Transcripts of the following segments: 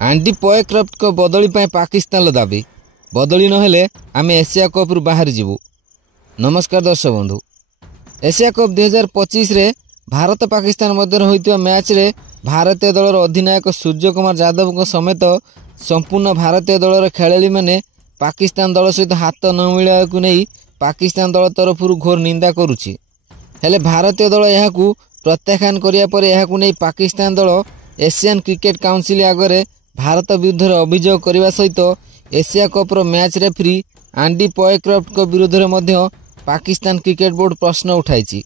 आंडी पॉयक्रॉफ्ट को बदली पाए पाकिस्तान दाबी बदली नहेले आमे एशिया कप रु बाहर जीवु। नमस्कार दर्शक बंधु, एशिया कप 2025 रे भारत पाकिस्तान मध्य होइतिबा मैच रे भारतीय दलर अधिनायक सूर्य कुमार यादव समेत संपूर्ण भारतीय दलर खेलाड़ी माने पाकिस्तान दल सहित हाथ न मिलवा को नहीं पाकिस्तान दल तरफ घोर निंदा करुछि। हेले भारतीय दल यहाकू प्रत्याख्यान करिया परे यहाकू नहीं पाकिस्तान दल एशियन क्रिकेट काउंसिल आगरे भारत विरुद्ध अभियोग करने सहित एशिया कप मैच रेफरी आंडी पॉयक्रॉफ्ट को विरोध में पाकिस्तान क्रिकेट बोर्ड प्रश्न उठाई।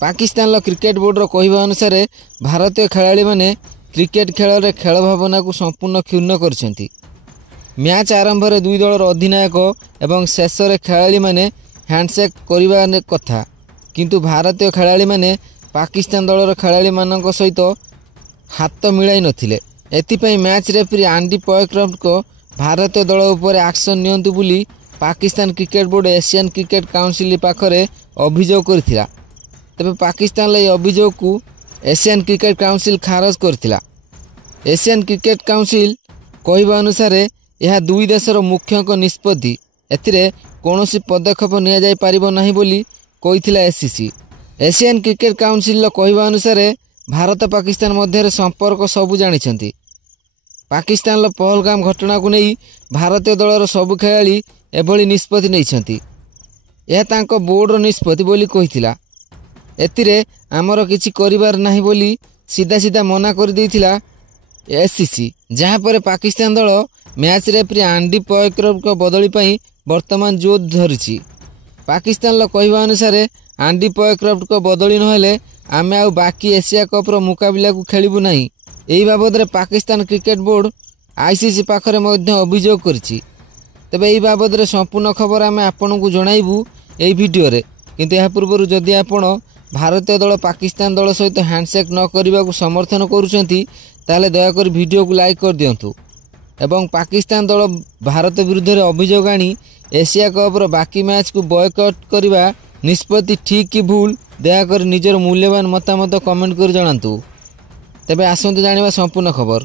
पाकिस्तान क्रिकेट बोर्डर कहवा अनुसार भारतीय खेलाड़ी माने क्रिकेट खेल रे खेल भावना को संपूर्ण क्षुण्ण करछंती। मैच आरंभ में दुई दलर अधिनायक एवं शेष में खेलाड़ी माने हैंडसेक करबा कथा, किंतु भारतीय खेलाड़ी माने पाकिस्तान दलर खेलाड़ी मानक सहित हाथ मिलाई नथिले। एथिपाई मैच रेफरी आंडी पॉयक्रॉफ्ट को भारतीय दल उपर एक्शन नियंतु बोली Pakistan cricket board Asian cricket council पाखरे अभियोग करथिला। तबे पाकिस्तान लाई अभियोग को एशियन क्रिकेट काउंसिल खारज करथिला। एशियन क्रिकेट काउंसिल कहवा अनुसार यह दुई देशर मुख्यक निष्पत्ति, एथिरे कौनसी पदक्षेप निया जाय पारिबो नाही बोली कहिथिला एसीसी। एशियन क्रिकेट काउंसिल कहवा अनुसार भारत पाकिस्तान मध्य संपर्क सबू जानिछंती। पाकिस्तान पहलगाम घटना को नहीं भारतीय दलर सबु खेलाड़ी एभली निष्पत्ति नैछंती। यह तांको बोर्डर निष्पत्ति बोली कहिथिला। एतिरे आमर किछि करिबार नाही बोली सीधा सीधा मना कर देइथिला एसीसी। जहाँ पर पाकिस्तान दल मैच रेफरी आंडी पॉयक्रॉफ्ट को बदली पाई वर्तमान जोर धरिछि। पाकिस्तान कहवा अनुसार आंडी पॉयक्रॉफ्ट को बदली नहेले आमे आउ बाकी एशिया कप रो मुकाबला को खेलिबु नाही। एही बाबद रे पाकिस्तान क्रिकेट बोर्ड आईसीसी पाखरे मध्य अभियोग करछि। तबे एही बाबद रे संपूर्ण खबर आमे आपनकु जणाइबु एही वीडियो रे। किंतु या पूर्व जदि आपण भारतीय दल पाकिस्तान दल सहित हैंडसेक न करबा को समर्थन करूछंती ताले दया कर वीडियो को लाइक कर दियंतु एवं पाकिस्तान दल भारत विरुद्ध रे अभियोग आनी एशिया कप रो बाकी मैच को बॉयकॉट करबा निष्पत्ति ठीक कि भूल दयाकर निजर मूल्यवान मतामत कमेंट कर जणांतु। तेबे आसंतु जानिबा संपूर्ण खबर।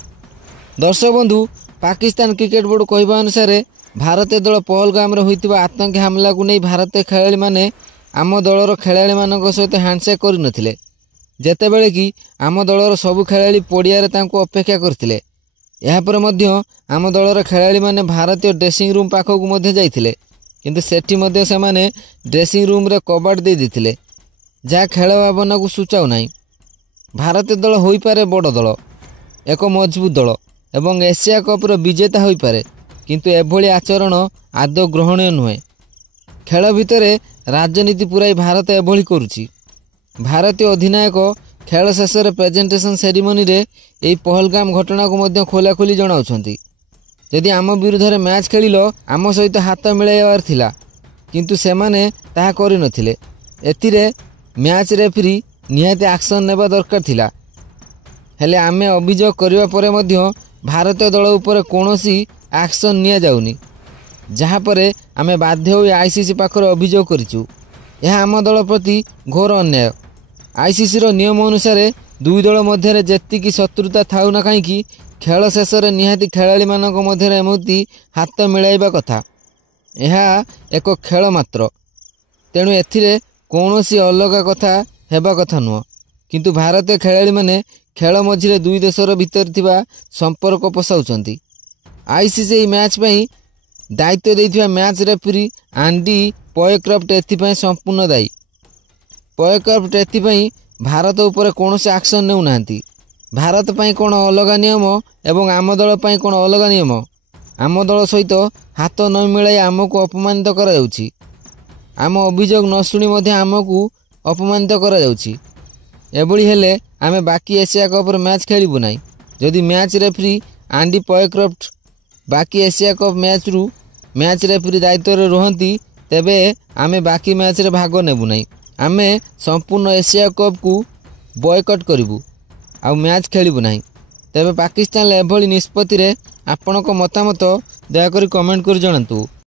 दर्शक बंधु, पाकिस्तान क्रिकेट बोर्ड कहवा अनुसार भारतीय दल पहलगाम रे होइतिबा आतंकी हमला को नहीं भारतीय खेलाड़ी माने आम दलर खेलाड़ी मानक सहित हैंडसेक कर नथिले, जेतेबेले कि आम दलर सबु खेलाड़ी पड़िया रे तांको अपेक्षा करथिले। एहा पर मध्य आम दलर खेलाड़ी माने भारतीय ड्रेसिंग रूम पाखकु मध्य जाइथिले, किंतु सेठी मध्य से माने ड्रेसिंग रूम रे कबाट दे दिथिले, जहाँ खेल भावना को सूचाऊ नहीं। भारतीय दल होई पारे बड़ दल, एक मजबूत दल एवं एशिया कप रो विजेता होई पारे, किंतु एभली आचरण आदौ ग्रहणीय नुहे। खेल भितर राजनीति पुराई भारत एभली करुछि। भारतीय अधिनायक खेल शेष प्रेजेंटेशन सेरिमनी रे एई पहलगाम घटना को मध्य खोलाखोली जणाउछंती। यदि आम विरुद्ध रे मैच खेलिलो आम सहित हाथ मिलाइबार थिला, किंतु सेमाने ताहा करि नथिले। एतिरे मैच रेफरी निहाती एक्शन नेबा दरकार थिला। हेले आमे अभियोग करिबा परे मध्य भारतीय दल उपर कोनोसी एक्शन निया जाउनी, जहाँ परे आमे बाध्य होई आईसीसी पाखरे अभियोग करिचु। यह आम दल प्रति घोर अन्याय। आईसीसी रो नियम अनुसार दुई दल मध्य जेतिकी शत्रुता थाउ ना कहीं खेल शेष निहाती खेलाड़ी मानक मध्य एमती हाथ मिलाइबा कथा। यह एक खेल मात्र, तेणु एथिरे कौनसी अलग कथा हेबा कथा नुह। किंतु भारतीय खेलाड़ी माने खेल मझिरे दुई देशर भितर थिबा संपर्क पसाउचंती। आईसीसी मैच पई दायित्व देइथिबा मैच रेफरी आंडी पॉयक्रॉफ्ट एथिपई संपूर्ण दायी। पॉयक्रॉफ्ट एथिपई भारत उपर कौनसी एक्शन नेउ नांती। भारत पई कोन अलग नियम एवं आम दल पई कोन अलग नियम। आम दल सहित हाथ न मिलाई आमको अपमानित करा जाउछि। आम अभियोग न शुणी मध्य आमको अपमानित करा जाउछि। एभली हेले आमे बाकी एशिया कप मैच खेलिबु नाही। जदि मैच रेफरी आंडी पॉयक्रॉफ्ट बाकी एशिया कप मैच रेफरी दायित्व रे रहंती, तेबे आमे बाकी मैच रे भाग नेबु नाही। आमे संपूर्ण एशिया कप को बॉयकॉट करिबु आ मैच खेलिबु नाही। तेबे पाकिस्तान एभली निष्पत्ति रे आपणक मतामत दयाकरी कमेंट कर जणांतु।